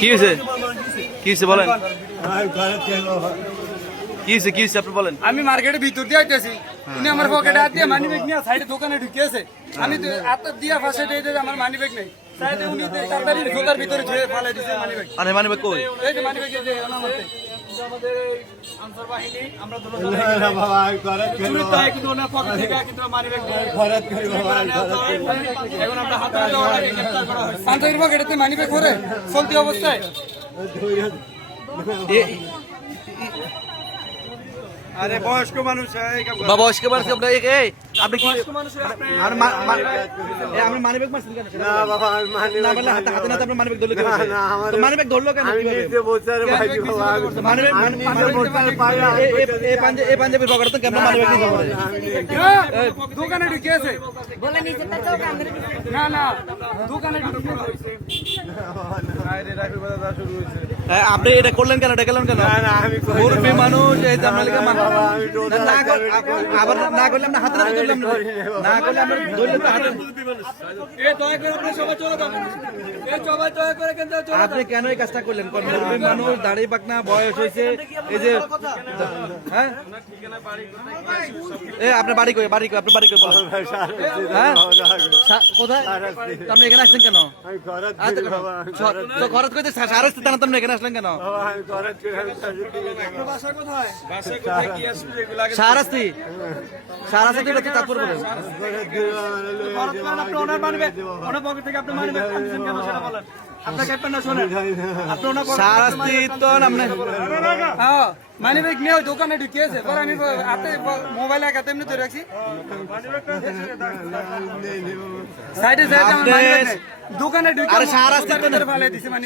কি হয়েছে কি হয়েছে বলেন কি হয়েছে আপনি বলেন। আমি মার্কেটের ভিতর দিয়ে আইতেছি, উনি আমার পকেটে হাত দিয়ে মানি ব্যাগ নিয়ে সাইডে দোকানে ঢুকিয়েছে। আমি হাত দিয়া ফাঁসে দিয়ে আমার মানি ব্যাগ নেই, সাইডে উনি তাড়াতাড়ি ঢোকার ভিতরে ধুয়ে ফালাই দিচ্ছে মানি ব্যাগ। আরে মানি ব্যাগ কই? এই যে মানি ব্যাগ যে আমাদের আমাদের আনসার বাহিনী আমরা চুরি তাই কিন্তু ওনার পকেট থেকে কিন্তু মানি ব্যাগ এখন আমরা হাতে গ্রেফতার করা হয়েছে। আনসারের পকেটে মানি ব্যাগ করে চলতি অবস্থায় আরে বয়স্ক মানুষ বয়স্ক মানুষ আপনি আপনি কি আর আপনি মানি ব্যাগ মারছেন কেন? না বাবা আমি না বলে হাতে হাতে না আপনি মানি ব্যাগ ধরলো কেন? না আমার মানি ব্যাগ ধরলো কেন? আমি কিভাবে নিজে বলছি ভাই মানি ব্যাগ এই পাঞ্জাবির পকেটে তো কেমন মানি ব্যাগ নিয়ে যাবে? দোকানে ঢুকিয়েছে না না দোকানে ঢুকিয়েছে। আপনি এটা করলেন কেন? এটা গেলেন কেন? না আমি মুরব্বী মানুষ এই যে আপনার লেগে বাবা আমি আবার না করলে আমরা হাতে না ধরলাম না করলে আমরা ধরলে তো হাতে। আপনি কেন এই কাজটা করলেন? মুরব্বী মানুষ দাড়ি পাকনা বয়স হয়েছে এই যে হ্যাঁ আপনার বাড়ি কই? আপনার বাড়ি কই বলেন? হ্যাঁ কোথায়? আপনি এখানে আসলেন কেন? তো খরচ করতে সারা আপনি এখানে আসলেন কেন? সারাস্তি সারাস্তি তারপর বলেন সারাস্তি তো আপনি মানি ব্যাগ নিয়ে দোকানে ঢুকিয়েছে, আমি হাতে মোবাইল এক হাতে এমনি ধরে রাখছি সাইডে দোকানে ঢুকে সারাস্তি ফালাই দিছে মানি